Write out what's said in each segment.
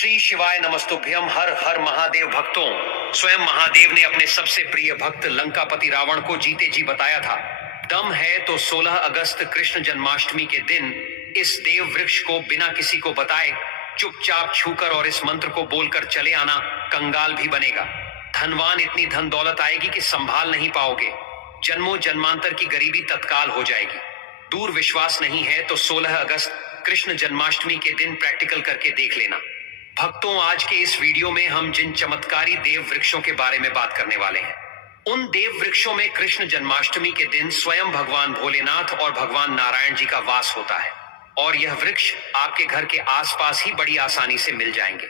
श्री शिवाय नमस्तुभ्यम। हर हर महादेव भक्तों, स्वयं महादेव ने अपने सबसे प्रिय भक्त लंकापति रावण को जीते जी बताया था, दम है तो 16 अगस्त कृष्ण जन्माष्टमी के दिन इस देव वृक्ष को बिना किसी को बताए चुपचाप छूकर और इस मंत्र को बोलकर चले आना, कंगाल भी बनेगा। धनवान इतनी धन दौलत आएगी कि संभाल नहीं पाओगे। जन्मों जन्मांतर की गरीबी तत्काल हो जाएगी। दूर विश्वास नहीं है तो 16 अगस्त कृष्ण जन्माष्टमी के दिन प्रैक्टिकल करके देख लेना। भक्तों, आज के इस वीडियो में हम जिन चमत्कारी देव वृक्षों के बारे में बात करने वाले हैं, उन देव वृक्षों में कृष्ण जन्माष्टमी के दिन स्वयं भगवान भोलेनाथ और भगवान नारायण जी का वास होता है और यह वृक्ष आपके घर के आसपास ही बड़ी आसानी से मिल जाएंगे।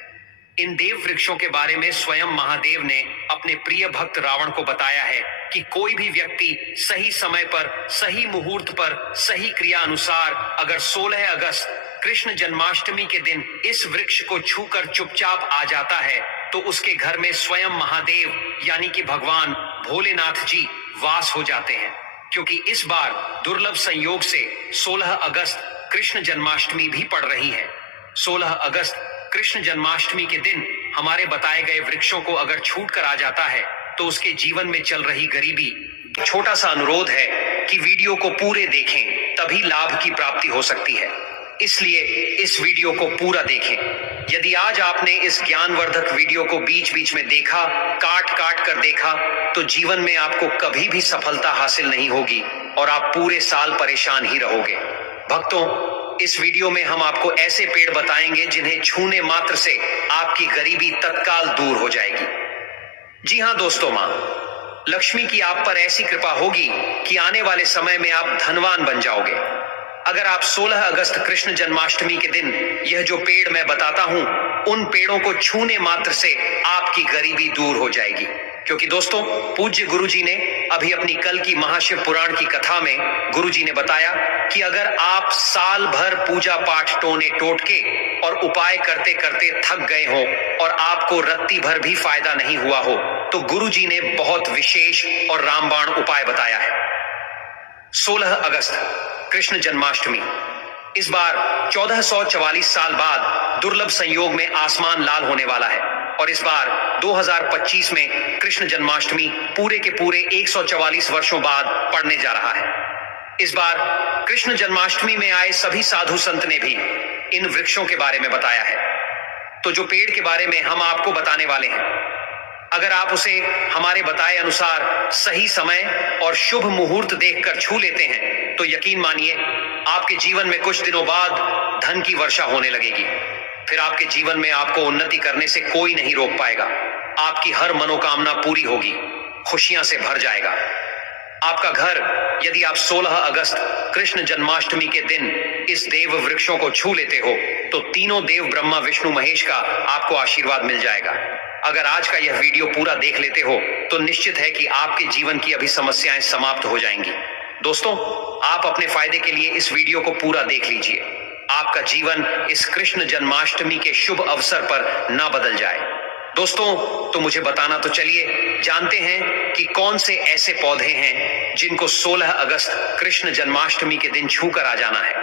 इन देव वृक्षों के बारे में स्वयं महादेव ने अपने प्रिय भक्त रावण को बताया है कि कोई भी व्यक्ति सही समय पर, सही मुहूर्त पर, सही क्रिया अनुसार अगर 16 अगस्त कृष्ण जन्माष्टमी के दिन इस वृक्ष को छूकर चुपचाप आ जाता है तो उसके घर में स्वयं महादेव यानी कि भगवान भोलेनाथ जी वास हो जाते हैं। क्योंकि इस बार दुर्लभ संयोग से 16 अगस्त कृष्ण जन्माष्टमी भी पड़ रही है। 16 अगस्त कृष्ण जन्माष्टमी के दिन हमारे बताए गए वृक्षों को अगर छूट कर आ जाता है तो उसके जीवन में चल रही गरीबी। छोटा सा अनुरोध है कि वीडियो को पूरे देखें, तभी लाभ की प्राप्ति हो सकती है। इसलिए इस वीडियो को पूरा देखें। यदि आज आपने इस ज्ञानवर्धक वीडियो को बीच बीच में देखा, काट काट कर देखा, तो जीवन में आपको कभी भी सफलता हासिल नहीं होगी और आप पूरे साल परेशान ही रहोगे। भक्तों, इस वीडियो में हम आपको ऐसे पेड़ बताएंगे जिन्हें छूने मात्र से आपकी गरीबी तत्काल दूर हो जाएगी। जी हां दोस्तों, मां लक्ष्मी की आप पर ऐसी कृपा होगी कि आने वाले समय में आप धनवान बन जाओगे। अगर आप 16 अगस्त कृष्ण जन्माष्टमी के दिन यह जो पेड़ मैं बताता हूं, उन पेड़ों को छूने मात्र से आपकी गरीबी दूर हो जाएगी। क्योंकि दोस्तों, पूज्य गुरुजी ने अभी अपनी कल की महाशिव पुराण की कथा में गुरुजी ने बताया कि अगर आप साल भर पूजा पाठ टोने टोटके और उपाय करते करते थक गए हो और आपको रत्ती भर भी फायदा नहीं हुआ हो, तो गुरुजी ने बहुत विशेष और रामबाण उपाय बताया है। 16 अगस्त कृष्ण जन्माष्टमी इस बार 1444 साल बाद दुर्लभ संयोग में आसमान लाल होने वाला है और इस बार 2025 में कृष्ण जन्माष्टमी पूरे के पूरे 144 वर्षों बाद पड़ने जा रहा है। इस बार कृष्ण जन्माष्टमी में आए सभी साधु संत ने भी इन वृक्षों के बारे में बताया है। तो जो पेड़ के बारे में हम आपको बताने वाले हैं, अगर आप उसे हमारे बताए अनुसार सही समय और शुभ मुहूर्त देखकर छू लेते हैं तो यकीन मानिए आपके जीवन में कुछ दिनों बाद धन की वर्षा होने लगेगी। फिर आपके जीवन में आपको उन्नति करने से कोई नहीं रोक पाएगा। आपकी हर मनोकामना पूरी होगी, खुशियां से भर जाएगा आपका घर। यदि आप 16 अगस्त कृष्ण जन्माष्टमी के दिन इस देव वृक्षों को छू लेते हो तो तीनों देव ब्रह्मा विष्णु महेश का आपको आशीर्वाद मिल जाएगा। अगर आज का यह वीडियो पूरा देख लेते हो तो निश्चित है कि आपके जीवन की अभी समस्याएं समाप्त हो जाएंगी। दोस्तों, आप अपने फायदे के लिए इस वीडियो को पूरा देख लीजिए। आपका जीवन इस कृष्ण जन्माष्टमी के शुभ अवसर पर ना बदल जाए। दोस्तों, तो मुझे बताना तो चलिए जानते हैं कि कौन से ऐसे पौधे हैं जिनको 16 अगस्त कृष्ण जन्माष्टमी के दिन छू कर आ जाना है।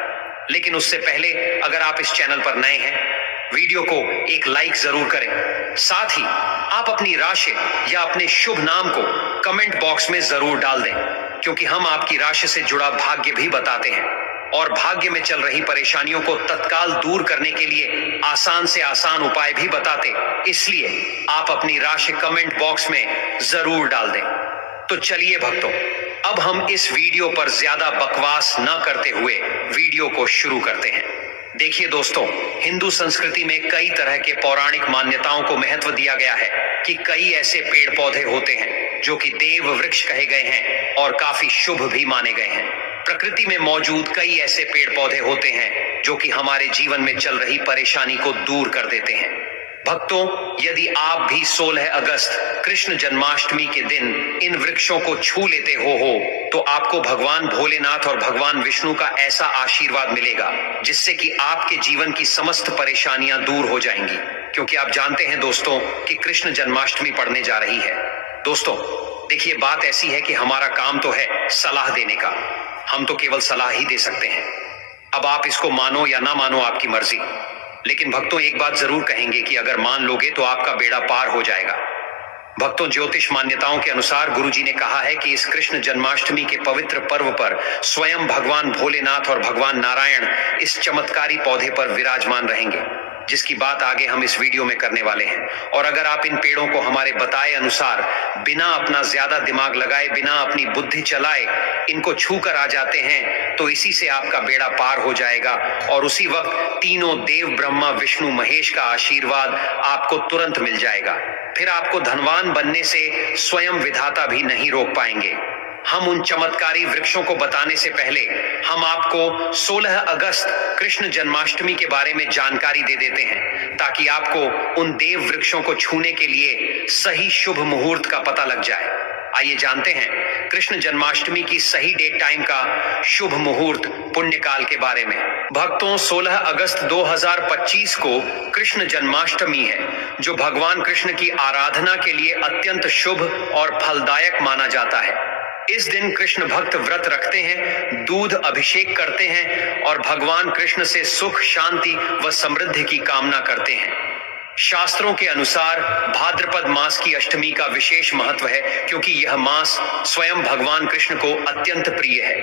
लेकिन उससे पहले अगर आप इस चैनल पर नए हैं, वीडियो को एक लाइक जरूर करें। साथ ही आप अपनी राशि या अपने शुभ नाम को कमेंट बॉक्स में जरूर डाल दें, क्योंकि हम आपकी राशि से जुड़ा भाग्य भी बताते हैं और भाग्य में चल रही परेशानियों को तत्काल दूर करने के लिए आसान से आसान उपाय भी बताते। इसलिए आप अपनी राशि कमेंट बॉक्स में जरूर डाल दें। तो चलिए भक्तों, अब हम इस वीडियो पर ज्यादा बकवास न करते हुए वीडियो को शुरू करते हैं। देखिए दोस्तों, हिंदू संस्कृति में कई तरह के पौराणिक मान्यताओं को महत्व दिया गया है कि कई ऐसे पेड़ पौधे होते हैं जो कि देव वृक्ष कहे गए हैं और काफी शुभ भी माने गए हैं। प्रकृति में मौजूद कई ऐसे पेड़ पौधे होते हैं जो कि हमारे जीवन में चल रही परेशानी को दूर कर देते हैं। भक्तों, यदि आप भी 16 अगस्त कृष्ण जन्माष्टमी के दिन इन वृक्षों को छू लेते हो तो आपको भगवान भोलेनाथ और भगवान विष्णु का ऐसा आशीर्वाद मिलेगा जिससे कि आपके जीवन की समस्त परेशानियां दूर हो जाएंगी। क्योंकि आप जानते हैं दोस्तों कि कृष्ण जन्माष्टमी पड़ने जा रही है। दोस्तों देखिए, बात ऐसी है कि हमारा काम तो है सलाह देने का, हम तो केवल सलाह ही दे सकते हैं। अब आप इसको मानो या ना मानो, आपकी मर्जी। लेकिन भक्तों एक बात जरूर कहेंगे कि अगर मान लोगे तो आपका बेड़ा पार हो जाएगा। भक्तों, ज्योतिष मान्यताओं के अनुसार गुरुजी ने कहा है कि इस कृष्ण जन्माष्टमी के पवित्र पर्व पर स्वयं भगवान भोलेनाथ और भगवान नारायण इस चमत्कारी पौधे पर विराजमान रहेंगे, जिसकी बात आगे हम इस वीडियो में करने वाले हैं। और अगर आप इन पेड़ों को हमारे बताए अनुसार बिना अपना ज्यादा दिमाग लगाए, बिना अपनी बुद्धि चलाए इनको छू कर आ जाते हैं तो इसी से आपका बेड़ा पार हो जाएगा और उसी वक्त तीनों देव ब्रह्मा विष्णु महेश का आशीर्वाद आपको तुरंत मिल जाएगा। फिर आपको धनवान बनने से स्वयं विधाता भी नहीं रोक पाएंगे। हम उन चमत्कारी वृक्षों को बताने से पहले हम आपको 16 अगस्त कृष्ण जन्माष्टमी के बारे में जानकारी दे देते हैं, ताकि आपको उन देव वृक्षों को छूने के लिए सही शुभ मुहूर्त का पता लग जाए। आइए जानते हैं कृष्ण जन्माष्टमी की सही डेट टाइम का शुभ मुहूर्त पुण्यकाल के बारे में। भक्तों, 16 अगस्त 2025 को कृष्ण जन्माष्टमी है, जो भगवान कृष्ण की आराधना के लिए अत्यंत शुभ और फलदायक माना जाता है। इस दिन कृष्ण भक्त व्रत रखते हैं, दूध अभिषेक करते हैं और भगवान कृष्ण से सुख, शांति व समृद्धि की कामना करते हैं। शास्त्रों के अनुसार भाद्रपद मास की अष्टमी का विशेष महत्व है, क्योंकि यह मास स्वयं भगवान कृष्ण को अत्यंत प्रिय है।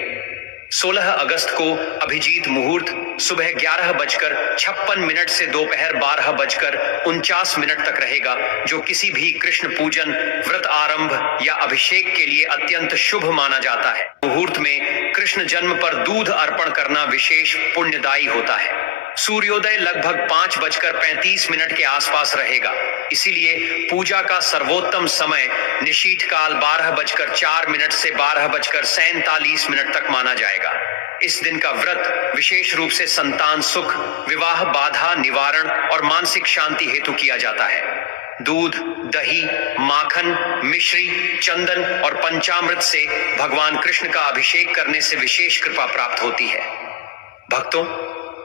16 अगस्त को अभिजीत मुहूर्त सुबह 11:56 से दोपहर 12:49 तक रहेगा, जो किसी भी कृष्ण पूजन, व्रत आरंभ या अभिषेक के लिए अत्यंत शुभ माना जाता है। मुहूर्त में कृष्ण जन्म पर दूध अर्पण करना विशेष पुण्यदायी होता है। सूर्योदय लगभग 5:35 के आसपास रहेगा, इसीलिए पूजा का सर्वोत्तम समय निशीथ काल 12:04 से 12:47 तक माना जाएगा। इस दिन का व्रत विशेष रूप से संतान सुख, विवाह बाधा निवारण और मानसिक शांति हेतु किया जाता है। दूध, दही, माखन, मिश्री, चंदन और पंचामृत से भगवान कृष्ण का अभिषेक करने से विशेष कृपा प्राप्त होती है। भक्तों,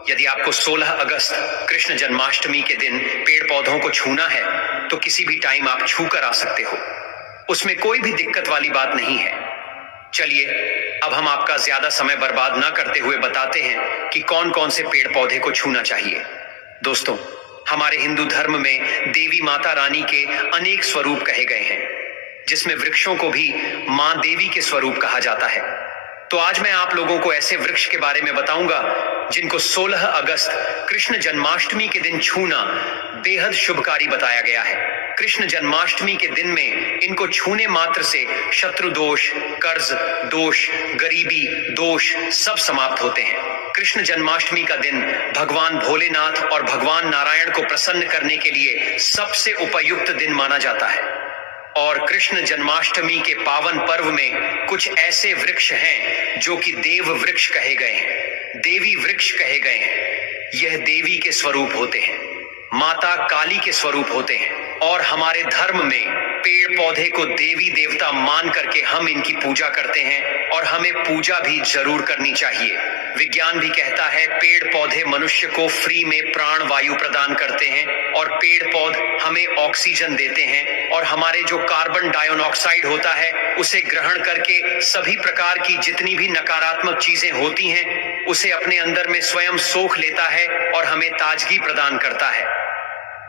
यदि आपको 16 अगस्त कृष्ण जन्माष्टमी के दिन पेड़ पौधों को छूना है तो किसी भी टाइम आप छू कर आ सकते हो, उसमें कोई भी दिक्कत वाली बात नहीं है। चलिए अब हम आपका ज्यादा समय बर्बाद ना करते हुए बताते हैं कि कौन कौन से पेड़ पौधे को छूना चाहिए। दोस्तों, हमारे हिंदू धर्म में देवी माता रानी के अनेक स्वरूप कहे गए हैं, जिसमें वृक्षों को भी मां देवी के स्वरूप कहा जाता है। तो आज मैं आप लोगों को ऐसे वृक्ष के बारे में बताऊंगा जिनको 16 अगस्त कृष्ण जन्माष्टमी के दिन छूना बेहद शुभकारी बताया गया है। कृष्ण जन्माष्टमी के दिन में इनको छूने मात्र से शत्रु दोष, कर्ज दोष, गरीबी दोष सब समाप्त होते हैं। कृष्ण जन्माष्टमी का दिन भगवान भोलेनाथ और भगवान नारायण को प्रसन्न करने के लिए सबसे उपयुक्त दिन माना जाता है। और कृष्ण जन्माष्टमी के पावन पर्व में कुछ ऐसे वृक्ष हैं जो कि देव वृक्ष कहे गए हैं, देवी वृक्ष कहे गए हैं। यह देवी के स्वरूप होते हैं, माता काली के स्वरूप होते हैं और हमारे धर्म में पेड़ पौधे को देवी देवता मान करके हम इनकी पूजा करते हैं और हमें पूजा भी जरूर करनी चाहिए। विज्ञान भी कहता है पेड़ पौधे मनुष्य को फ्री में प्राण वायु प्रदान करते हैं और पेड़ पौधे हमें ऑक्सीजन देते हैं और हमारे जो कार्बन डाइऑक्साइड होता है उसे ग्रहण करके सभी प्रकार की जितनी भी नकारात्मक चीजें होती हैं उसे अपने अंदर में स्वयं सोख लेता है और हमें ताजगी प्रदान करता है।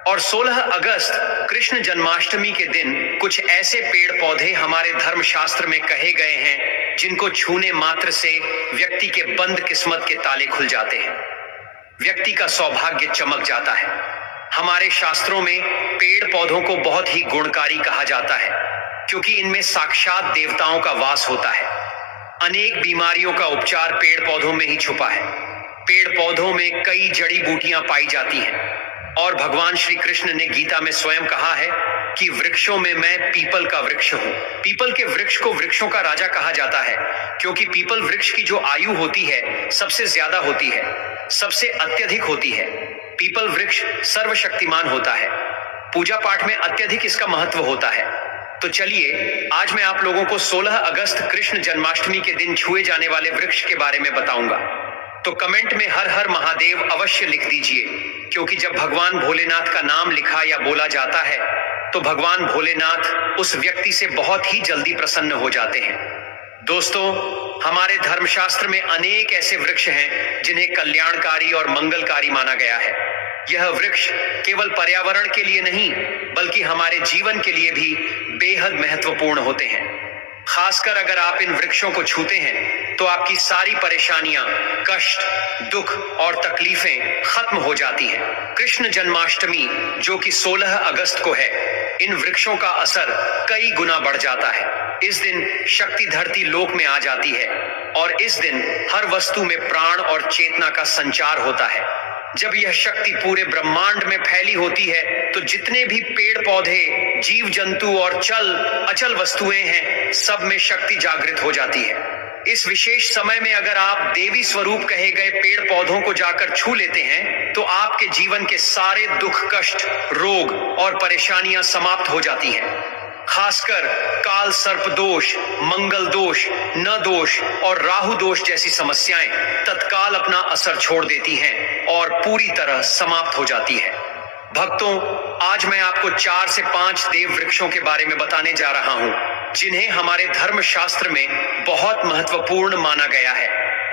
और 16 अगस्त कृष्ण जन्माष्टमी के दिन कुछ ऐसे पेड़ पौधे हमारे धर्मशास्त्र में कहे गए हैं जिनको छूने मात्र से व्यक्ति के बंद किस्मत के ताले खुल जाते हैं, व्यक्ति का सौभाग्य चमक जाता है। हमारे शास्त्रों में पेड़ पौधों को बहुत ही गुणकारी कहा जाता है, क्योंकि इनमें साक्षात देवताओं का वास होता है। अनेक बीमारियों का उपचार पेड़ पौधों में ही छुपा है। पेड़ पौधों में कई जड़ी बूटियां पाई जाती हैं और भगवान श्री कृष्ण ने गीता में स्वयं कहा है कि वृक्षों में मैं पीपल का वृक्ष हूं। पीपल के वृक्ष को वृक्षों का राजा कहा जाता है, क्योंकि पीपल वृक्ष की जो आयु होती है सबसे ज्यादा होती है, सबसे अत्यधिक होती है। पीपल वृक्ष सर्वशक्तिमान होता है, पूजा पाठ में अत्यधिक इसका महत्व होता है। तो चलिए आज मैं आप लोगों को 16 अगस्त कृष्ण जन्माष्टमी के दिन छुए जाने वाले वृक्ष के बारे में बताऊंगा। तो कमेंट में हर हर महादेव अवश्य लिख दीजिए, क्योंकि जब भगवान भोलेनाथ का नाम लिखा या बोला जाता है तो भगवान भोलेनाथ उस व्यक्ति से बहुत ही जल्दी प्रसन्न हो जाते हैं। दोस्तों, हमारे धर्मशास्त्र में अनेक ऐसे वृक्ष हैं जिन्हें कल्याणकारी और मंगलकारी माना गया है। यह वृक्ष केवल पर्यावरण के लिए नहीं बल्कि हमारे जीवन के लिए भी बेहद महत्वपूर्ण होते हैं। खासकर अगर आप इन वृक्षों को छूते हैं तो आपकी सारी परेशानियां, कष्ट, दुख और तकलीफें खत्म हो जाती हैं। कृष्ण जन्माष्टमी जो कि 16 अगस्त को है, इन वृक्षों का असर कई गुना बढ़ जाता है। इस दिन शक्ति धरती लोक में आ जाती है और इस दिन हर वस्तु में प्राण और चेतना का संचार होता है। जब यह शक्ति पूरे ब्रह्मांड में फैली होती है तो जितने भी पेड़ पौधे, जीव जंतु और चल अचल वस्तुएं हैं, सब में शक्ति जागृत हो जाती है। इस विशेष समय में अगर आप देवी स्वरूप कहे गए पेड़ पौधों को जाकर छू लेते हैं तो आपके जीवन के सारे दुख, कष्ट, रोग और परेशानियां समाप्त हो जाती हैं। खासकर काल सर्प दोष, मंगल दोष, न दोष और राहु दोष जैसी समस्याएं तत्काल अपना असर छोड़ देती हैं और पूरी तरह समाप्त हो जाती है। भक्तों, आज मैं आपको 4 से 5 देव वृक्षों के बारे में बताने जा रहा हूं जिन्हें हमारे धर्म शास्त्र में बहुत महत्वपूर्ण माना गया है।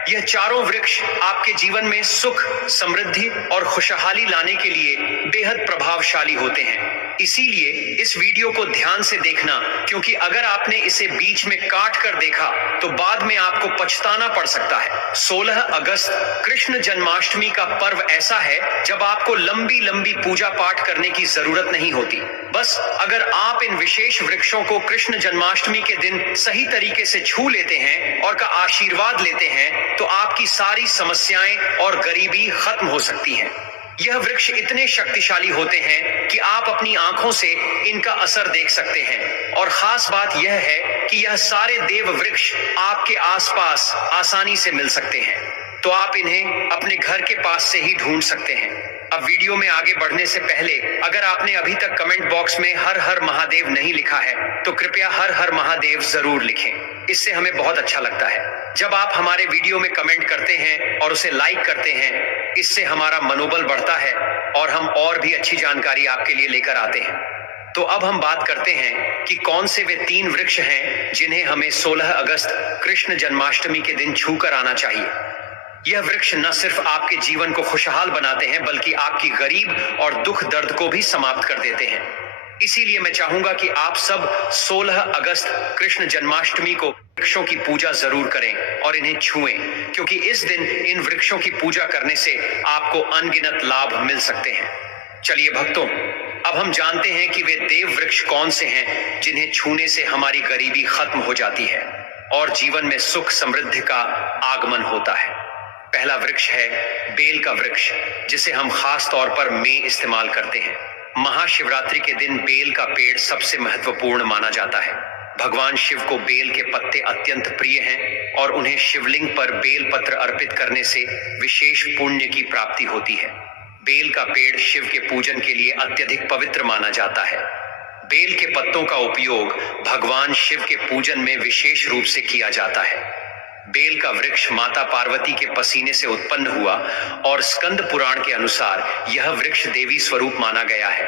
यह चारों वृक्ष आपके जीवन में सुख, समृद्धि और खुशहाली लाने के लिए बेहद प्रभावशाली होते हैं। इसीलिए इस वीडियो को ध्यान से देखना, क्योंकि अगर आपने इसे बीच में काट कर देखा तो बाद में आपको पछताना पड़ सकता है। 16 अगस्त कृष्ण जन्माष्टमी का पर्व ऐसा है जब आपको लंबी लंबी पूजा पाठ करने की जरूरत नहीं होती। बस अगर आप इन विशेष वृक्षों को कृष्ण जन्माष्टमी के दिन सही तरीके से छू लेते हैं और का आशीर्वाद लेते हैं तो आपकी सारी समस्याएं और गरीबी खत्म हो सकती हैं। यह वृक्ष इतने शक्तिशाली होते हैं कि आप अपनी आंखों से इनका असर देख सकते हैं और खास बात यह है कि यह सारे देव वृक्ष आपके आसपास आसानी से मिल सकते हैं, तो आप इन्हें अपने घर के पास से ही ढूंढ सकते हैं। अब वीडियो में आगे बढ़ने से पहले अगर आपने अभी तक कमेंट बॉक्स में हर हर महादेव नहीं लिखा है तो कृपया हर हर महादेव जरूर लिखें। इससे हमें बहुत अच्छा लगता है। जब आप हमारे वीडियो में कमेंट करते हैं और उसे लाइक करते हैं, इससे हमारा मनोबल बढ़ता है और हम और भी अच्छी जानकारी आपके लिए लेकर आते हैं। तो अब हम बात करते हैं कि कौन से वे 3 वृक्ष हैं जिन्हें हमें 16 अगस्त कृष्ण जन्माष्टमी के दिन छू कर आना चाहिए। यह वृक्ष न सिर्फ आपके जीवन को खुशहाल बनाते हैं बल्कि आपकी गरीब और दुख दर्द को भी समाप्त कर देते हैं। इसीलिए मैं चाहूंगा कि आप सब 16 अगस्त कृष्ण जन्माष्टमी को वृक्षों की पूजा जरूर करें और इन्हें छुएं, क्योंकि इस दिन इन वृक्षों की पूजा करने से आपको अनगिनत लाभ मिल सकते हैं। चलिए भक्तों, अब हम जानते हैं कि वे देव वृक्ष कौन से हैं जिन्हें छूने से हमारी गरीबी खत्म हो जाती है और जीवन में सुख समृद्धि का आगमन होता है। पहला वृक्ष है बेल का वृक्ष, जिसे हम खास तौर पर में इस्तेमाल करते हैं। महाशिवरात्रि के दिन बेल का पेड़ सबसे महत्वपूर्ण माना जाता है। भगवान शिव को बेल के पत्ते अत्यंत प्रिय हैं और उन्हें शिवलिंग पर बेल पत्र अर्पित करने से विशेष पुण्य की प्राप्ति होती है। बेल का पेड़ शिव के पूजन के लिए अत्यधिक पवित्र माना जाता है। बेल के पत्तों का उपयोग भगवान शिव के पूजन में विशेष रूप से किया जाता है। बेल का वृक्ष माता पार्वती के पसीने से उत्पन्न हुआ और स्कंद पुराण के अनुसार यह वृक्ष देवी स्वरूप माना गया है,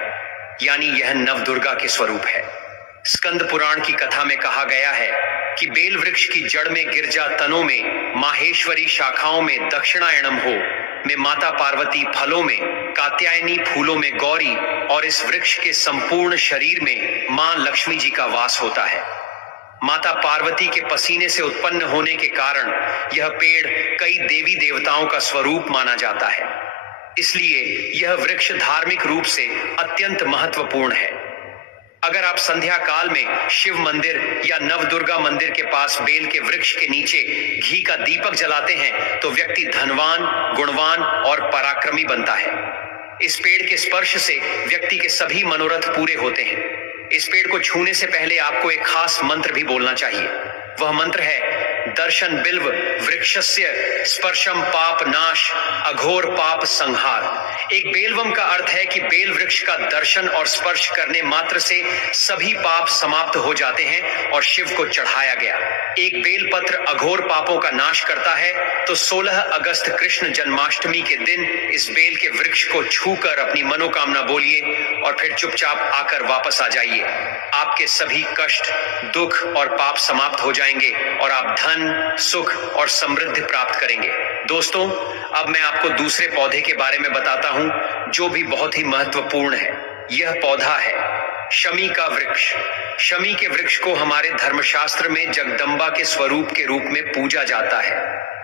यानी यह नवदुर्गा के स्वरूप है। स्कंद पुराण की कथा में कहा गया है कि बेल वृक्ष की जड़ में गिरजा तनों में माहेश्वरी, शाखाओं में दक्षिणायनम हो में माता पार्वती, फलों में कात्यायनी, फूलों में गौरी और इस वृक्ष के संपूर्ण शरीर में मां लक्ष्मी जी का वास होता है। माता पार्वती के पसीने से उत्पन्न होने के कारण यह पेड़ कई देवी देवताओं का स्वरूप माना जाता है। इसलिए यह वृक्ष धार्मिक रूप से अत्यंत महत्वपूर्ण है। अगर आप संध्या काल में शिव मंदिर या नवदुर्गा मंदिर के पास बेल के वृक्ष के नीचे घी का दीपक जलाते हैं तो व्यक्ति धनवान, गुणवान और पराक्रमी बनता है। इस पेड़ के स्पर्श से व्यक्ति के सभी मनोरथ पूरे होते हैं। इस पेड़ को छूने से पहले आपको एक खास मंत्र भी बोलना चाहिए। वह मंत्र है दर्शन बिल्व वृक्षस्य स्पर्शम पाप नाश अघोर पाप संहार। एक बेलवम का अर्थ है कि बेल वृक्ष का दर्शन और स्पर्श करने मात्र से सभी पाप समाप्त हो जाते हैं और शिव को चढ़ाया गया। एक बेल पत्र अघोर पापों का नाश करता है, तो 16 अगस्त कृष्ण जन्माष्टमी के दिन इस बेल के वृक्ष को छूकर अपनी मनोकामना बोलिए और फिर चुपचाप आकर वापस आ जाइए। आपके सभी कष्ट, दुख और पाप समाप्त हो जाएंगे और आप धन, सुख और समृद्धि प्राप्त करेंगे। दोस्तों, अब मैं आपको दूसरे पौधे के बारे में बताता हूं जो भी बहुत ही महत्वपूर्ण है। यह पौधा है शमी का वृक्ष। शमी के वृक्ष को हमारे धर्मशास्त्र में जगदम्बा के स्वरूप के रूप में पूजा जाता है।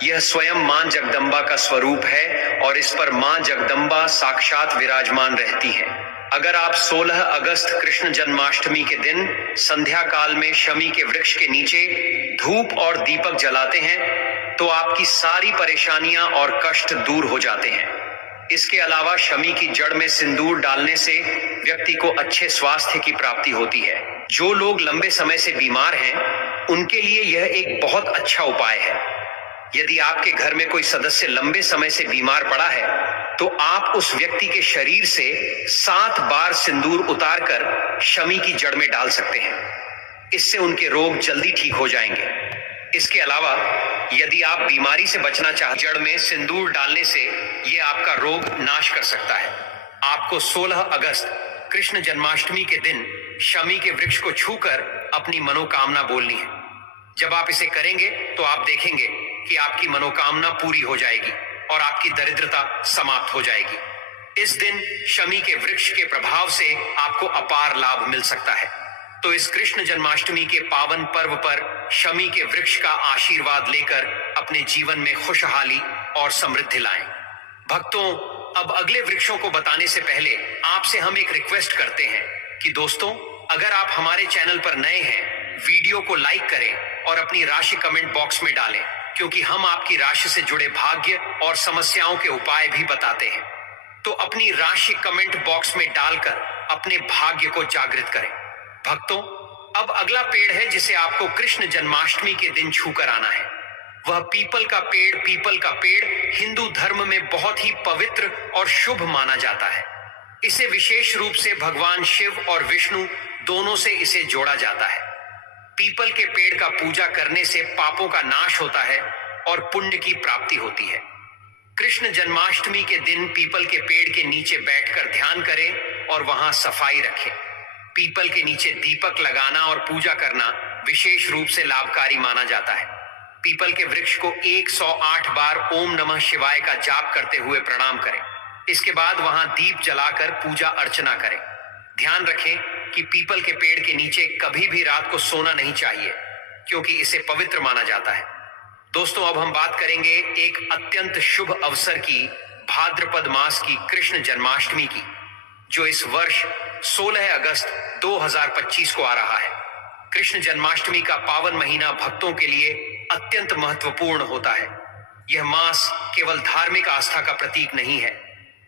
यह स्वयं मां जगदम्बा का स्वरूप है और इस पर मां जगदम्बा साक्षात विराजमान रहती हैं। अगर आप 16 अगस्त कृष्ण जन्माष्टमी के दिन संध्या काल में शमी के वृक्ष के नीचे धूप और दीपक जलाते हैं तो आपकी सारी परेशानियां और कष्ट दूर हो जाते हैं। इसके अलावा शमी की जड़ में सिंदूर डालने से व्यक्ति को अच्छे स्वास्थ्य की प्राप्ति होती है। जो लोग लंबे समय से बीमार हैं, उनके लिए यह एक बहुत अच्छा उपाय है। यदि आपके घर में कोई सदस्य लंबे समय से बीमार पड़ा है तो आप उस व्यक्ति के शरीर से 7 बार सिंदूर उतारकर शमी की जड़ में डाल सकते हैं। इससे उनके रोग जल्दी ठीक हो जाएंगे। इसके अलावा यदि आप बीमारी से बचना चाहते, जड़ में सिंदूर डालने से यह आपका रोग नाश कर सकता है। आपको 16 अगस्त कृष्ण जन्माष्टमी के दिन शमी के वृक्ष को छूकर अपनी मनोकामना बोलनी है। जब आप इसे करेंगे तो आप देखेंगे कि आपकी मनोकामना पूरी हो जाएगी और आपकी दरिद्रता समाप्त हो जाएगी। इस दिन शमी के वृक्ष के प्रभाव से आपको अपार लाभ मिल सकता है। तो इस कृष्ण जन्माष्टमी के पावन पर्व पर शमी के वृक्ष का आशीर्वाद लेकर अपने जीवन में खुशहाली और समृद्धि लाएं। भक्तों, अब अगले वृक्षों को बताने से पहले आपसे हम एक रिक्वेस्ट करते हैं कि दोस्तों, अगर आप हमारे चैनल पर नए हैं, वीडियो को लाइक करें और अपनी राशि कमेंट बॉक्स में डालें, क्योंकि हम आपकी राशि से जुड़े भाग्य और समस्याओं के उपाय भी बताते हैं। तो अपनी राशि कमेंट बॉक्स में डालकर अपने भाग्य को जागृत करें। भक्तों, अब अगला पेड़ है जिसे आपको कृष्ण जन्माष्टमी के दिन छूकर आना है। वह पीपल का पेड़। पीपल का पेड़ हिंदू धर्म में बहुत ही पवित्र और शुभ माना जाता है। इसे विशेष रूप से भगवान शिव और विष्णु दोनों से इसे जोड़ा जाता है। पीपल के पेड़ का पूजा करने से पापों का नाश होता है और पुण्य की प्राप्ति होती है। कृष्ण जन्माष्टमी के दिन पीपल के पेड़ के नीचे बैठकर ध्यान करें और वहां सफाई रखें। पीपल के नीचे दीपक लगाना और पूजा करना विशेष रूप से लाभकारी माना जाता है। पीपल के वृक्ष को 108 बार ओम नमः शिवाय का जाप करते हुए प्रणाम करें। इसके बाद वहां दीप जलाकर पूजा अर्चना करें। ध्यान रखें कि पीपल के पेड़ के नीचे कभी भी रात को सोना नहीं चाहिए, क्योंकि इसे पवित्र माना जाता है। दोस्तों, अब हम बात करेंगे एक अत्यंत शुभ अवसर की, भाद्रपद मास की कृष्ण जन्माष्टमी की, जो इस वर्ष 16 अगस्त 2025 को आ रहा है। कृष्ण जन्माष्टमी का पावन महीना भक्तों के लिए अत्यंत महत्वपूर्ण होता है। यह मास केवल धार्मिक आस्था का प्रतीक नहीं है,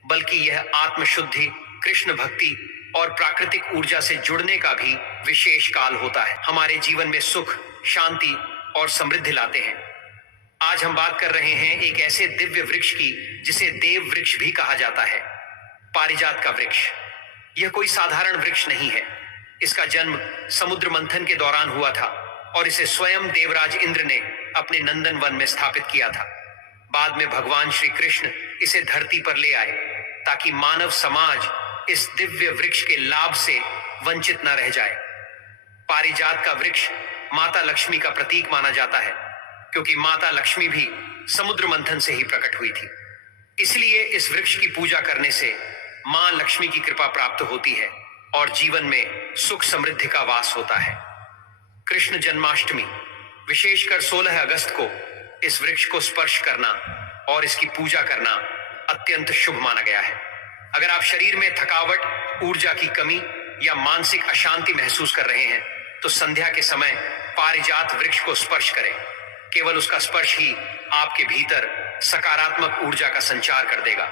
बल्कि यह आत्मशुद्धि, कृष्ण भक्ति और प्राकृतिक ऊर्जा से जुड़ने का भी विशेष काल होता है। हमारे जीवन में सुख, शांति और समृद्धि लाते हैं। आज हम बात कर रहे हैं एक ऐसे दिव्य वृक्ष की जिसे देव वृक्ष भी कहा जाता है, पारिजात का वृक्ष। यह कोई साधारण वृक्ष नहीं है। इसका जन्म समुद्र मंथन के दौरान हुआ था और इसे स्वयं देवराज इंद्र ने अपने नंदन वन में स्थापित किया था। बाद में भगवान श्री कृष्ण इसे धरती पर ले आए ताकि मानव समाज इस दिव्य वृक्ष के लाभ से वंचित न रह जाए। पारिजात का वृक्ष माता लक्ष्मी का प्रतीक माना जाता है, क्योंकि माता लक्ष्मी भी समुद्र मंथन से ही प्रकट हुई थी। इसलिए इस वृक्ष की पूजा करने से मां लक्ष्मी की कृपा प्राप्त होती है और जीवन में सुख समृद्धि का वास होता है। कृष्ण जन्माष्टमी, विशेषकर 16 अगस्त को इस वृक्ष को स्पर्श करना और इसकी पूजा करना अत्यंत शुभ माना गया है। अगर आप शरीर में थकावट, ऊर्जा की कमी या मानसिक अशांति महसूस कर रहे हैं तो संध्या के समय पारिजात वृक्ष को स्पर्श करें। केवल उसका स्पर्श ही आपके भीतर सकारात्मक ऊर्जा का संचार कर देगा।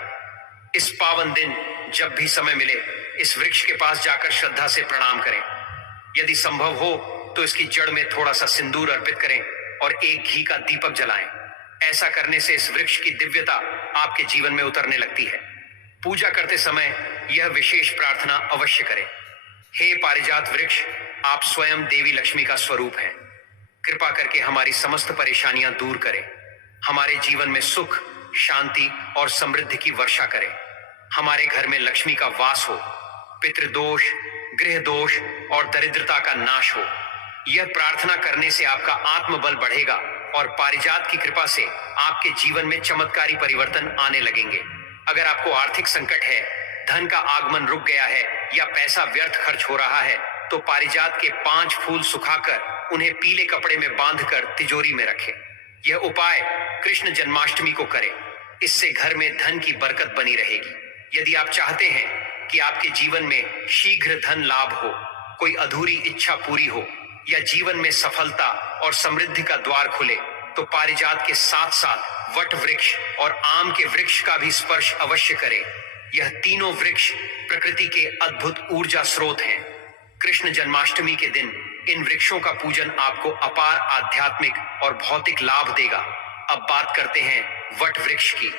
इस पावन दिन जब भी समय मिले, इस वृक्ष के पास जाकर श्रद्धा से प्रणाम करें। यदि संभव हो तो इसकी जड़ में थोड़ा सा सिंदूर अर्पित करें और एक घी का दीपक जलाएं। ऐसा करने से इस वृक्ष की दिव्यता आपके जीवन में उतरने लगती है। पूजा करते समय यह विशेष प्रार्थना अवश्य करें। हे पारिजात वृक्ष, आप स्वयं देवी लक्ष्मी का स्वरूप हैं। कृपा करके हमारी समस्त परेशानियां दूर करें। हमारे जीवन में सुख, शांति और समृद्धि की वर्षा करें। हमारे घर में लक्ष्मी का वास हो, पितृदोष, गृह दोष और दरिद्रता का नाश हो। यह प्रार्थना करने से आपका आत्मबल बढ़ेगा और पारिजात की कृपा से आपके जीवन में चमत्कारी परिवर्तन आने लगेंगे। अगर आपको आर्थिक संकट है, धन का आगमन रुक गया है या पैसा व्यर्थ खर्च हो रहा है, तो पारिजात के 5 फूल सुखाकर उन्हें पीले कपड़े में बांधकर तिजोरी में रखें। यह उपाय कृष्ण जन्माष्टमी को करें। इससे घर में धन की बरकत बनी रहेगी। यदि आप चाहते हैं कि आपके जीवन में शीघ्र धन लाभ हो, कोई अधूरी इच्छा पूरी हो या जीवन में सफलता और समृद्धि का द्वार खुले, तो पारिजात के साथ साथ वट वृक्ष और आम के वृक्ष का भी स्पर्श अवश्य करें। यह तीनों वृक्ष प्रकृति के अद्भुत ऊर्जा स्रोत हैं। कृष्ण जन्माष्टमी के दिन इन वृक्षों का पूजन आपको अपार आध्यात्मिक और भौतिक लाभ देगा। अब बात करते हैं वट वृक्ष की।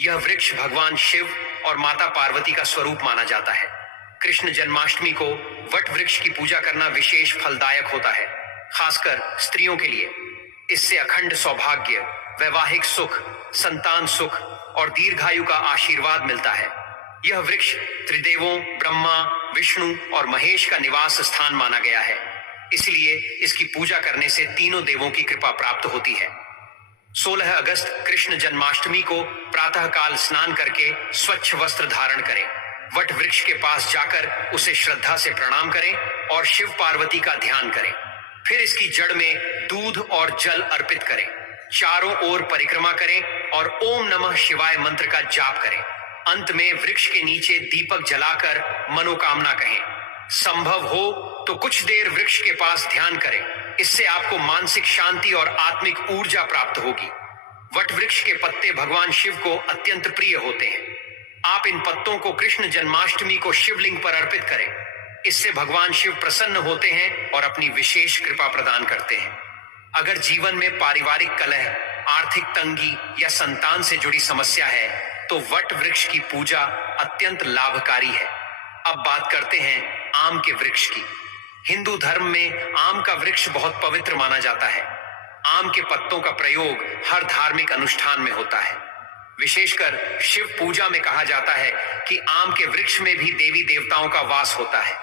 यह वृक्ष भगवान शिव और माता पार्वती का स्वरूप माना जाता है। कृष्ण जन्माष्टमी को वट वृक्ष की पूजा करना विशेष फलदायक होता है, खासकर स्त्रियों के लिए। इससे अखंड सौभाग्य, वैवाहिक सुख, संतान सुख और दीर्घायु का आशीर्वाद मिलता है। यह वृक्ष त्रिदेवों ब्रह्मा, विष्णु और महेश का निवास स्थान माना गया है। इसलिए इसकी पूजा करने से तीनों देवों की कृपा प्राप्त होती है। 16 अगस्त कृष्ण जन्माष्टमी को प्रातःकाल स्नान करके स्वच्छ वस्त्र धारण करें। वट वृक्ष के पास जाकर उसे श्रद्धा से प्रणाम करें और शिव पार्वती का ध्यान करें। फिर इसकी जड़ में दूध और जल अर्पित करें। चारों ओर परिक्रमा करें और ओम नमः शिवाय मंत्र का जाप करें। अंत में वृक्ष के नीचे दीपक जलाकर मनोकामना कहें। संभव हो तो कुछ देर वृक्ष के पास ध्यान करें। इससे आपको मानसिक शांति और आत्मिक ऊर्जा प्राप्त होगी। वट वृक्ष के पत्ते भगवान शिव को अत्यंत प्रिय होते हैं। आप इन पत्तों को कृष्ण जन्माष्टमी को शिवलिंग पर अर्पित करें। इससे भगवान शिव प्रसन्न होते हैं और अपनी विशेष कृपा प्रदान करते हैं। अगर जीवन में पारिवारिक कलह, आर्थिक तंगी या संतान से जुड़ी समस्या है, तो वट वृक्ष की पूजा अत्यंत लाभकारी है। अब बात करते हैं आम के वृक्ष की। हिंदू धर्म में आम का वृक्ष बहुत पवित्र माना जाता है। आम के पत्तों का प्रयोग हर धार्मिक अनुष्ठान में होता है। विशेषकर शिव पूजा में कहा जाता है कि आम के वृक्ष में भी देवी देवताओं का वास होता है।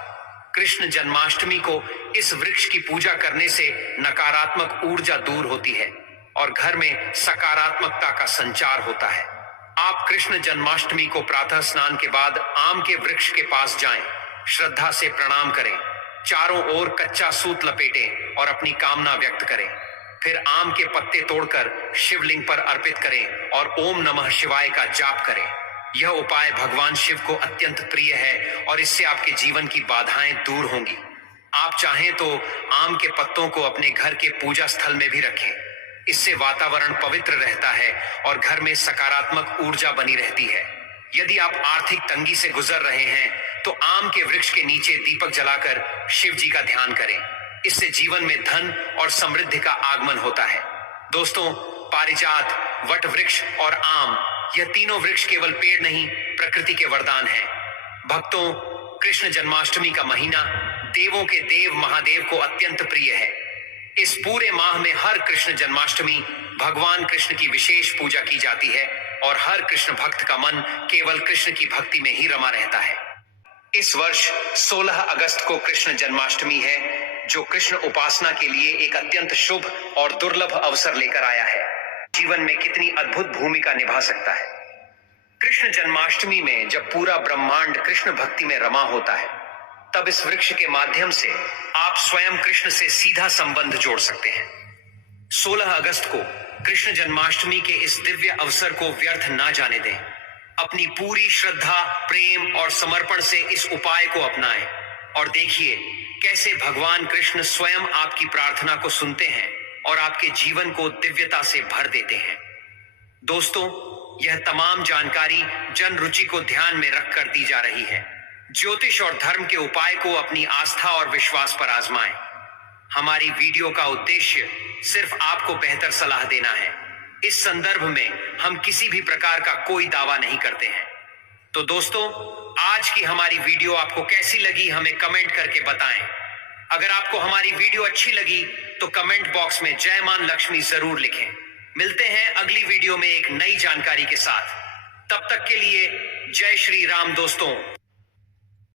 कृष्ण जन्माष्टमी को इस वृक्ष की पूजा करने से नकारात्मक ऊर्जा दूर होती है और घर में सकारात्मकता का संचार होता है। आप कृष्ण जन्माष्टमी को प्रातः स्नान के बाद आम के वृक्ष के पास जाएं, श्रद्धा से प्रणाम करें, चारों ओर कच्चा सूत लपेटें और अपनी कामना व्यक्त करें। फिर आम के पत्ते तोड़कर शिवलिंग पर अर्पित करें और ओम नमः शिवाय का जाप करें। यह उपाय भगवान शिव को अत्यंत प्रिय है और इससे आपके जीवन की बाधाएं दूर होंगी। आप चाहें तो आम के पत्तों को अपने घर के पूजा स्थल में भी रखें। इससे वातावरण पवित्र रहता है और घर में सकारात्मक ऊर्जा बनी रहती है। यदि आप आर्थिक तंगी से गुजर रहे हैं, तो आम के वृक्ष के नीचे दीपक जलाकर शिव जी का ध्यान करें। इससे जीवन में धन और समृद्धि का आगमन होता है। दोस्तों, पारिजात, वट वृक्ष और आम, यह तीनों वृक्ष केवल पेड़ नहीं, प्रकृति के वरदान हैं। भक्तों, कृष्ण जन्माष्टमी का महीना देवों के देव महादेव को अत्यंत प्रिय है। इस पूरे माह में हर कृष्ण जन्माष्टमी भगवान कृष्ण की विशेष पूजा की जाती है और हर कृष्ण भक्त का मन केवल कृष्ण की भक्ति में ही रमा रहता है। इस वर्ष 16 अगस्त को कृष्ण जन्माष्टमी है, जो कृष्ण उपासना के लिए एक अत्यंत शुभ और दुर्लभ अवसर लेकर आया है। जीवन में कितनी अद्भुत भूमिका निभा सकता है। कृष्ण जन्माष्टमी में जब पूरा ब्रह्मांड कृष्ण भक्ति में रमा होता है, तब इस वृक्ष के माध्यम से आप स्वयं कृष्ण से सीधा संबंध जोड़ सकते हैं। 16 अगस्त को कृष्ण जन्माष्टमी के इस दिव्य अवसर को व्यर्थ ना जाने दें। अपनी पूरी श्रद्धा, प्रेम और समर्पण से इस उपाय को अपनाएं और देखिए कैसे भगवान कृष्ण स्वयं आपकी प्रार्थना को सुनते हैं और आपके जीवन को दिव्यता से भर देते हैं। दोस्तों, यह तमाम जानकारी जन रुचि को ध्यान में रखकर दी जा रही है। ज्योतिष और धर्म के उपाय को अपनी आस्था और विश्वास पर आजमाएं। हमारी वीडियो का उद्देश्य सिर्फ आपको बेहतर सलाह देना है। इस संदर्भ में हम किसी भी प्रकार का कोई दावा नहीं करते हैं। तो दोस्तों, आज की हमारी वीडियो आपको कैसी लगी हमें कमेंट करके बताएं। अगर आपको हमारी वीडियो अच्छी लगी तो कमेंट बॉक्स में जय मां लक्ष्मी जरूर लिखें। मिलते हैं अगली वीडियो में एक नई जानकारी के साथ। तब तक के लिए जय श्री राम दोस्तों।